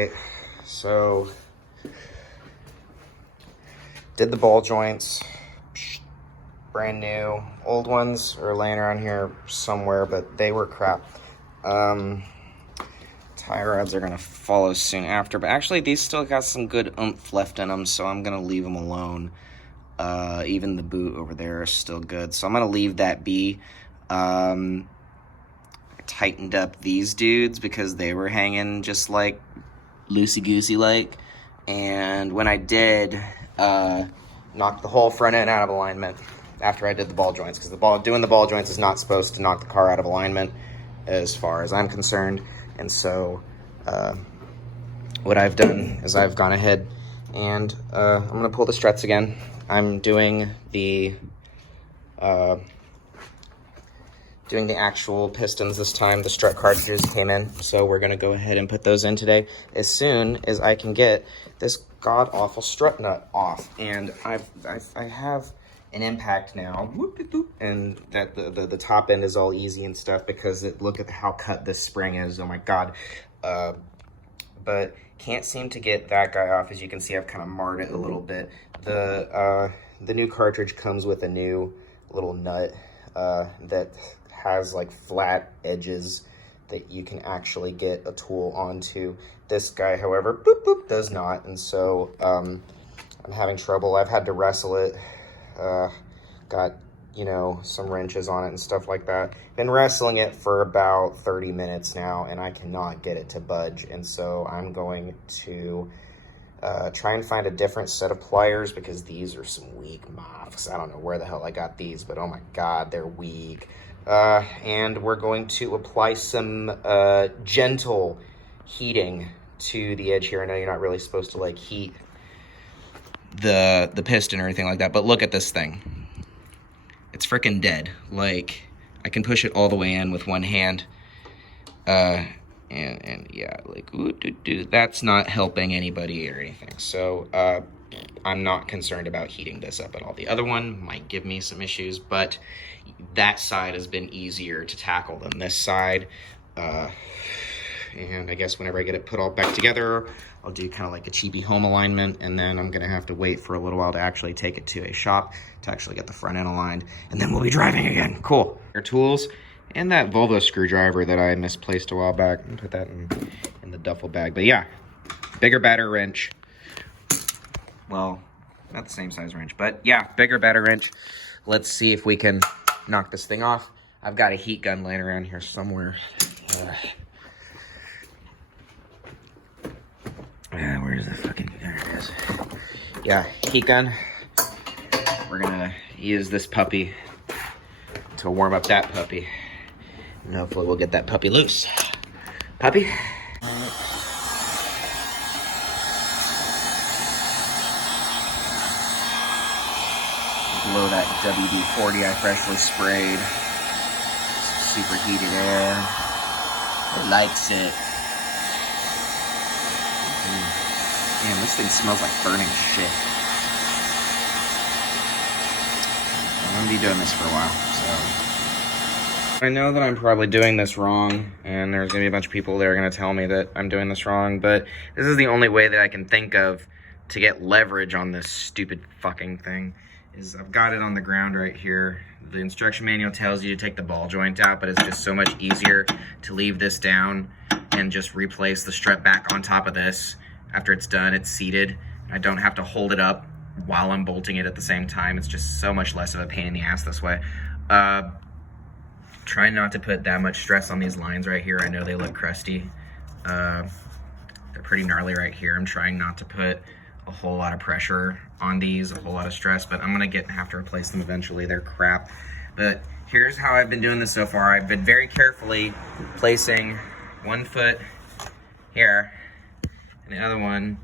right, so did the ball joints, brand new. Old ones are laying around here somewhere, but they were crap. Tie rods are gonna follow soon after, but actually these still got some good oomph left in them, so I'm gonna leave them alone. Even the boot over there is still good, so I'm gonna leave that be. I tightened up these dudes because they were hanging just like loosey-goosey like, and when I did, knocked the whole front end out of alignment after I did the ball joints, because doing the ball joints is not supposed to knock the car out of alignment as far as I'm concerned. And so what I've done is I've gone ahead and I'm gonna pull the struts again. I'm doing the actual pistons this time. The strut cartridges came in, so we're gonna go ahead and put those in today as soon as I can get this god-awful strut nut off. And I have an impact now, and that the top end is all easy and stuff because look at how cut this spring is. Oh my god. But can't seem to get that guy off. As you can see, I've kind of marred it a little bit. The new cartridge comes with a new little nut that has like flat edges that you can actually get a tool onto. This guy, however, boop, boop, does not, and so I'm having trouble. I've had to wrestle it, got, you know, some wrenches on it and stuff like that. Been wrestling it for about 30 minutes now, and I cannot get it to budge, and so I'm going to try and find a different set of pliers, because these are some weak mofs. I don't know where the hell I got these, but oh my god, they're weak. And we're going to apply some gentle heating to the edge here. I know you're not really supposed to like heat the piston or anything like that, but look at this thing. It's freaking dead. Like, I can push it all the way in with one hand. And yeah, like, ooh, that's not helping anybody or anything. So I'm not concerned about heating this up at all. The other one might give me some issues, but that side has been easier to tackle than this side. And I guess whenever I get it put all back together, I'll do kind of like a cheapy home alignment, and then I'm gonna have to wait for a little while to actually take it to a shop to actually get the front end aligned, and then we'll be driving again. Cool. Your tools and that Volvo screwdriver that I misplaced a while back, and put that in the duffel bag. But yeah, bigger, better wrench. Well, not the same size wrench, but yeah, bigger, better wrench. Let's see if we can knock this thing off. I've got a heat gun laying around here somewhere. Where's the fucking, there it is. Yeah, heat gun. We're gonna use this puppy to warm up that puppy. And hopefully we'll get that puppy loose. Puppy. Blow that WD-40 I freshly sprayed. Some superheated air. It likes it. Man, this thing smells like burning shit. I'm gonna be doing this for a while, so. I know that I'm probably doing this wrong, and there's gonna be a bunch of people that are gonna tell me that I'm doing this wrong, but this is the only way that I can think of to get leverage on this stupid fucking thing. Is I've got it on the ground right here. The instruction manual tells you to take the ball joint out, but it's just so much easier to leave this down and just replace the strut back on top of this. After it's done, it's seated. I don't have to hold it up while I'm bolting it at the same time. It's just so much less of a pain in the ass this way. Try not to put that much stress on these lines right here. I know they look crusty. They're pretty gnarly right here. I'm trying not to put a whole lot of pressure on these, a whole lot of stress, but I'm gonna have to replace them eventually. They're crap. But here's how I've been doing this so far. I've been very carefully placing one foot here, and the other one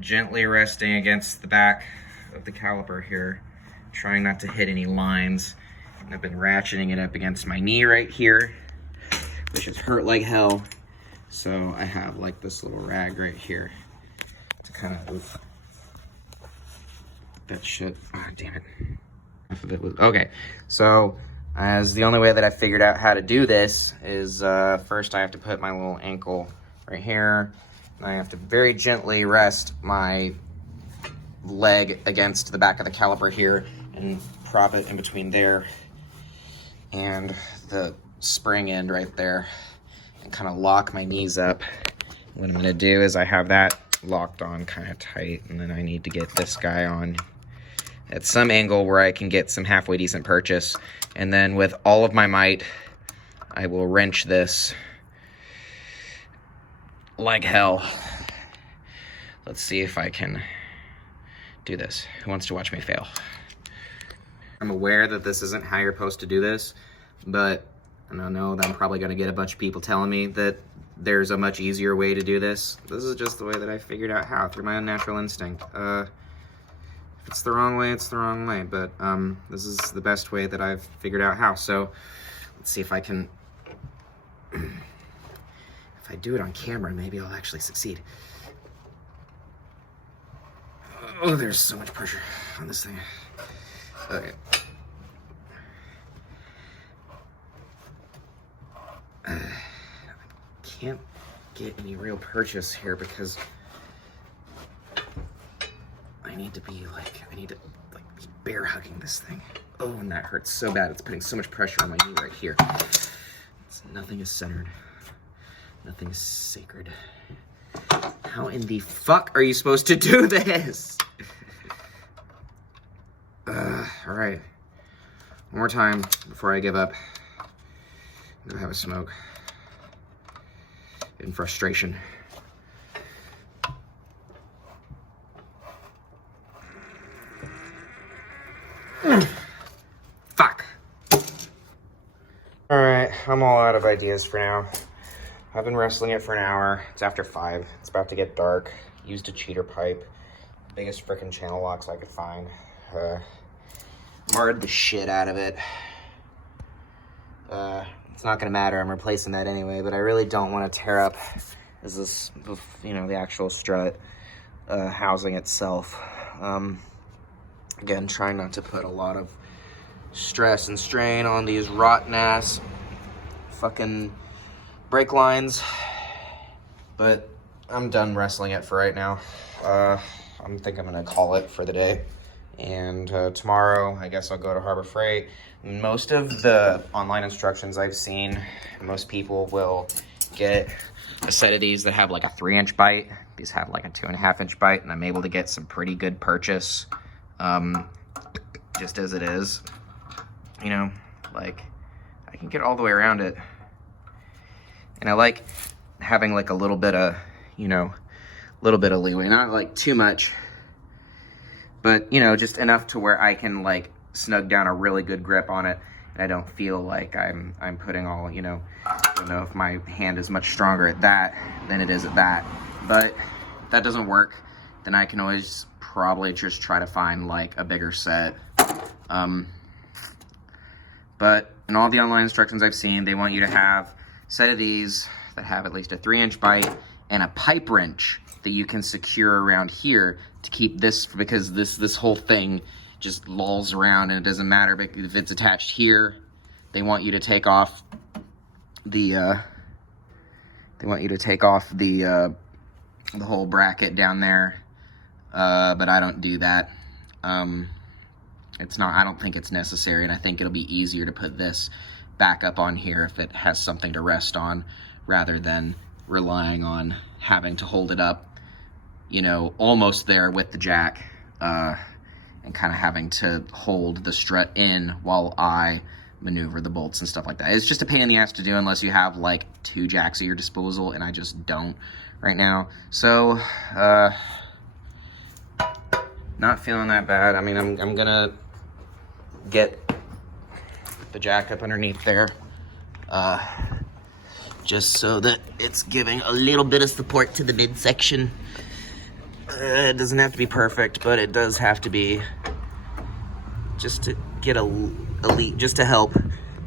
gently resting against the back of the caliper here, trying not to hit any lines. And I've been ratcheting it up against my knee right here, which has hurt like hell. So I have like this little rag right here to kind of, that shit, ah, damn it. Half of it was, okay. So as the only way that I figured out how to do this is first I have to put my little ankle right here, I have to very gently rest my leg against the back of the caliper here and prop it in between there and the spring end right there and kind of lock my knees up. What I'm gonna do is I have that locked on kind of tight, and then I need to get this guy on at some angle where I can get some halfway decent purchase. And then with all of my might, I will wrench this like hell. Let's see if I can do this. Who wants to watch me fail? I'm aware that this isn't how you're supposed to do this, but I know that I'm probably gonna get a bunch of people telling me that there's a much easier way to do this. This is just the way that I figured out how, through my unnatural instinct. If it's the wrong way, it's the wrong way, but this is the best way that I've figured out how. So let's see if I can, if I do it on camera, maybe I'll actually succeed. Oh, there's so much pressure on this thing. Okay. I can't get any real purchase here because I need to be be bear hugging this thing. Oh, and that hurts so bad. It's putting so much pressure on my knee right here. Nothing is centered. Nothing is sacred. How in the fuck are you supposed to do this? All right. One more time before I give up. Go have a smoke. In frustration. Fuck. All right, I'm all out of ideas for now. I've been wrestling it for an hour. It's after 5. It's about to get dark. Used a cheater pipe. Biggest frickin' channel locks I could find. Marred the shit out of it. It's not gonna matter. I'm replacing that anyway, but I really don't want to tear up the actual strut housing itself. Again, trying not to put a lot of stress and strain on these rotten ass fucking brake lines, but I'm done wrestling it for right now. I think I'm gonna call it for the day, and tomorrow I guess I'll go to Harbor Freight. Most of the online instructions I've seen, most people will get a set of these that have like a 3-inch bite. These have like a 2.5-inch bite, and I'm able to get some pretty good purchase just as it is. You know, like I can get all the way around it. And I like having like a little bit of, leeway, not like too much, but just enough to where I can like snug down a really good grip on it. And I don't feel like I'm putting all, I don't know if my hand is much stronger at that than it is at that. But if that doesn't work, then I can always probably just try to find like a bigger set. But in all the online instructions I've seen, they want you to have a set of these that have at least a 3-inch bite and a pipe wrench that you can secure around here to keep this, because this whole thing just lolls around and it doesn't matter if it's attached here. They want you to take off the whole bracket down there, but I don't do that. I don't think it's necessary, and I think it'll be easier to put this back up on here if it has something to rest on, rather than relying on having to hold it up, almost there with the jack, and kind of having to hold the strut in while I maneuver the bolts and stuff like that. It's just a pain in the ass to do unless you have like 2 jacks at your disposal, and I just don't right now. So, not feeling that bad. I mean, I'm gonna get the jack up underneath there, just so that it's giving a little bit of support to the midsection. It doesn't have to be perfect, but it does have to be, just to get just to help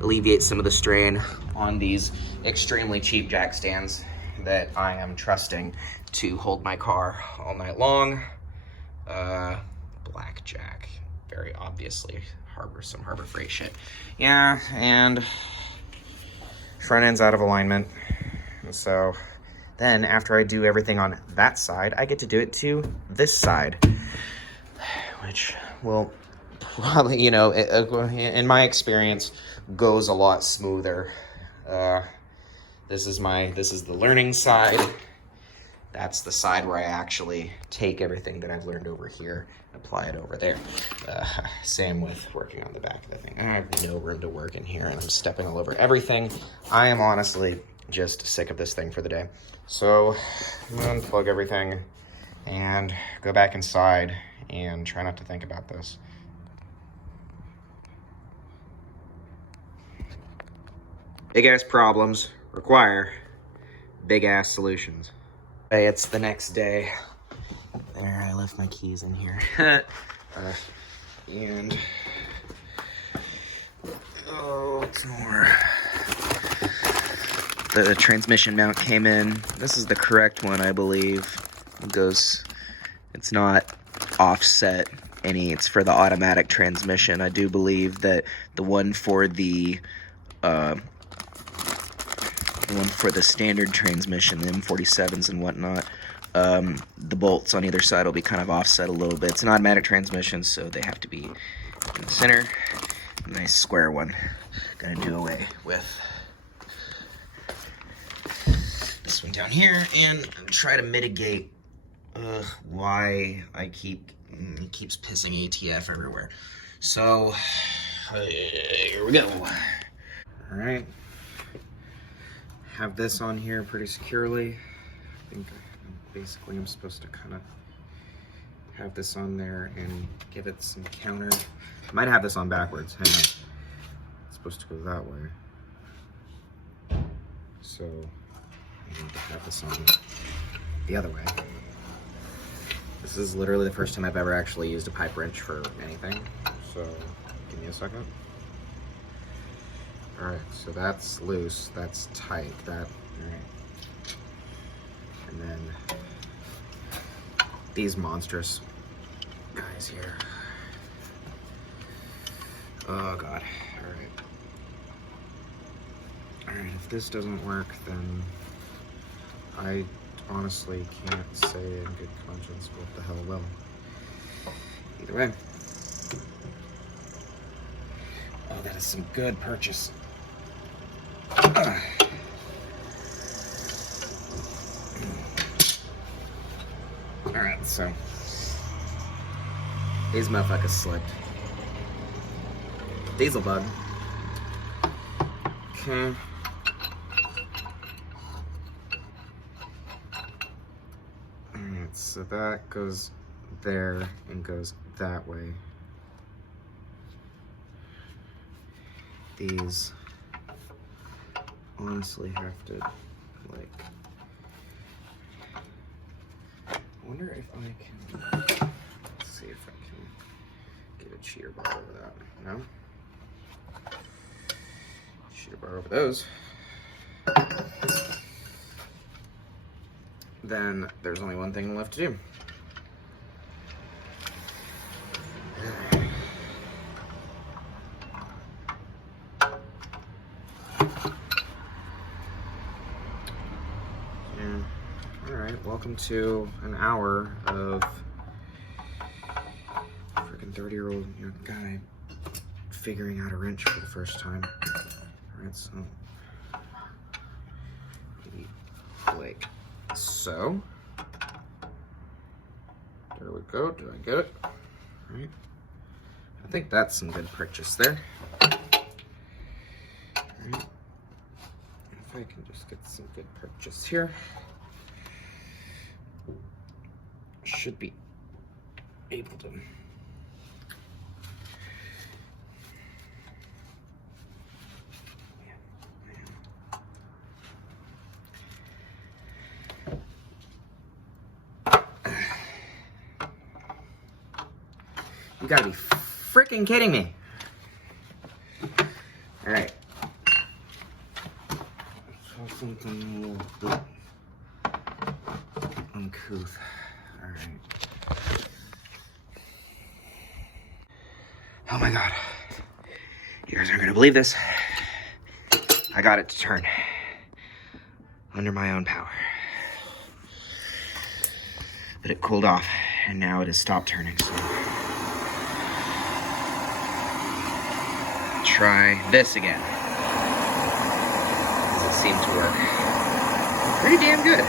alleviate some of the strain on these extremely cheap jack stands that I am trusting to hold my car all night long. Black jack, very obviously some Harbor Freight shit. Yeah, and front end's out of alignment, so Then after I do everything on that side, I get to do it to this side, which will probably, you know, in my experience, goes a lot smoother. This is the learning side. That's the side where I actually take everything that I've learned over here and apply it over there. Same with working on the back of the thing. I have no room to work in here, and I'm stepping all over everything. I am honestly just sick of this thing for the day. So I'm gonna unplug everything and go back inside and try not to think about this. Big ass problems require big ass solutions. Hey, it's the next day. There, I left my keys in here. And oh, some more. The transmission mount came in. This is the correct one, I believe. It's not offset any. It's for the automatic transmission. I do believe that the one for the standard transmission, the M47s and whatnot, the bolts on either side will be kind of offset a little bit. It's an automatic transmission, so they have to be in the center. A nice square one. Gonna do away with this one down here and try to mitigate why it keeps pissing ATF everywhere. So here we go. All right. Have this on here pretty securely. I think basically I'm supposed to kind of have this on there and give it some counter. I might have this on backwards. Hang on. It's supposed to go that way. So I need to have this on the other way. This is literally the first time I've ever actually used a pipe wrench for anything. So give me a second. All right, so that's loose, that's tight, all right. And then these monstrous guys here. Oh God, all right, if this doesn't work, then I honestly can't say in good conscience what the hell will. Either way. Oh, that is some good purchase. Alright, so these motherfuckers slipped. Diesel bug. Okay. Alright, so that goes there and goes that way. These honestly have to, like, I wonder if I can, let's see if I can get a cheater bar over that. No? Cheater bar over those. Then there's only one thing left to do. Welcome to an hour of freaking 30-year-old guy figuring out a wrench for the first time. Alright, so like so. There we go. Do I get it? Alright. I think that's some good purchase there. Alright. If I can just get some good purchase here. Should be able to. You gotta be freaking kidding me. All right. So something a little bit uncouth. All right. Oh my God. You guys aren't gonna believe this. I got it to turn under my own power. but it cooled off, and now it has stopped turning, so. Try this again. Does it seem to work? Pretty damn good.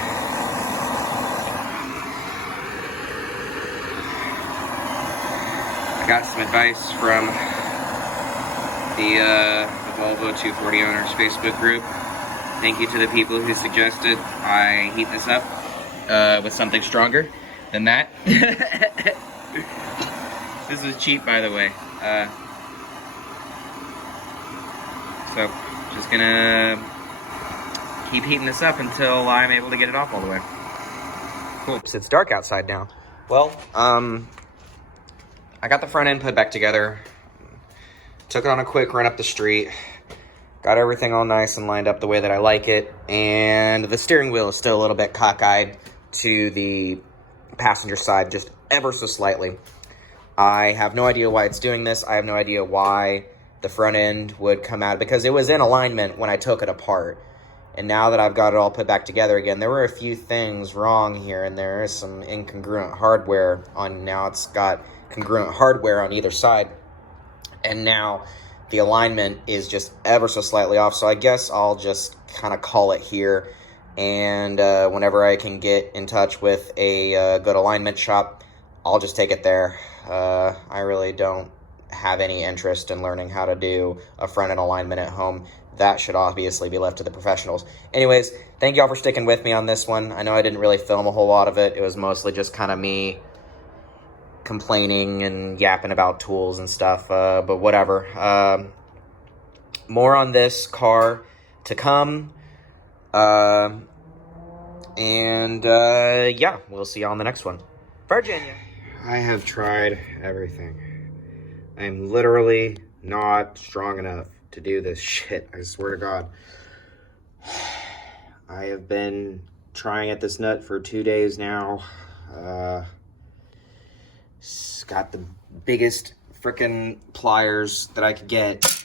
I got some advice from the Volvo 240 owners Facebook group. Thank you to the people who suggested I heat this up with something stronger than that. This is cheap, by the way. So, just gonna keep heating this up until I'm able to get it off all the way. Cool. It's dark outside now. Well, I got the front end put back together. Took it on a quick run up the street. Got everything all nice and lined up the way that I like it. And the steering wheel is still a little bit cockeyed to the passenger side, just ever so slightly. I have no idea why it's doing this. I have no idea why the front end would come out, because it was in alignment when I took it apart. And now that I've got it all put back together again, there were a few things wrong here, and there is some incongruent hardware on. Now it's got congruent hardware on either side, and now the alignment is just ever so slightly off. So I guess I'll just kind of call it here, and whenever I can get in touch with a good alignment shop, I'll just take it there. I really don't have any interest in learning how to do a front end alignment at home. That should obviously be left to the professionals. Anyways, thank y'all for sticking with me on this one. I know I didn't really film a whole lot of it. It was mostly just kind of me complaining and yapping about tools and stuff, but whatever. More on this car to come. Yeah, we'll see y'all on the next one. Virginia. I have tried everything. I'm literally not strong enough to do this shit. I swear to God. I have been trying at this nut for 2 days now. Got the biggest frickin' pliers that I could get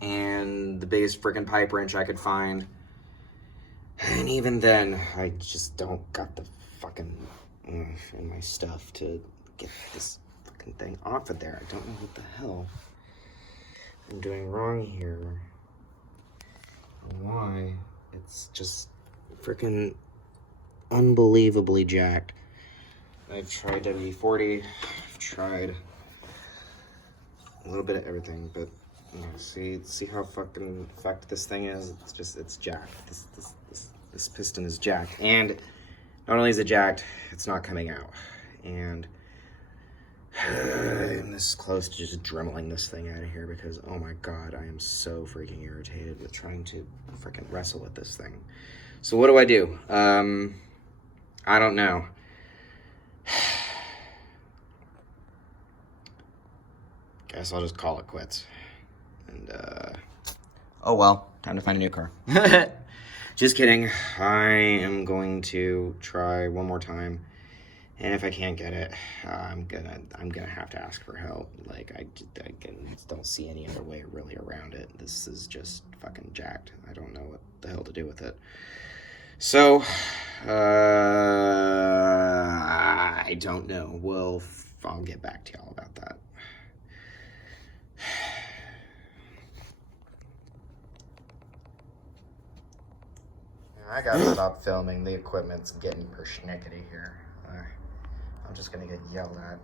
and the biggest frickin' pipe wrench I could find. And even then, I just don't got the fucking in my stuff to get this fucking thing off of there. I don't know what the hell I'm doing wrong here. Why? It's just freaking unbelievably jacked. I've tried WD-40. I've tried a little bit of everything, but you know, see how fucking fucked this thing is. It's jacked. This piston is jacked, and not only is it jacked, it's not coming out. And I'm this close to just dremeling this thing out of here because, oh my God, I am so freaking irritated with trying to freaking wrestle with this thing. So what do? I don't know. Guess I'll just call it quits. And, oh well, time to find a new car. Just kidding. I am going to try one more time. And if I can't get it, I'm gonna have to ask for help. Like, I don't see any other way really around it. This is just fucking jacked. I don't know what the hell to do with it. So, I don't know. I'll get back to y'all about that. I gotta stop filming. The equipment's getting persnickety here. I'm just gonna get yelled at.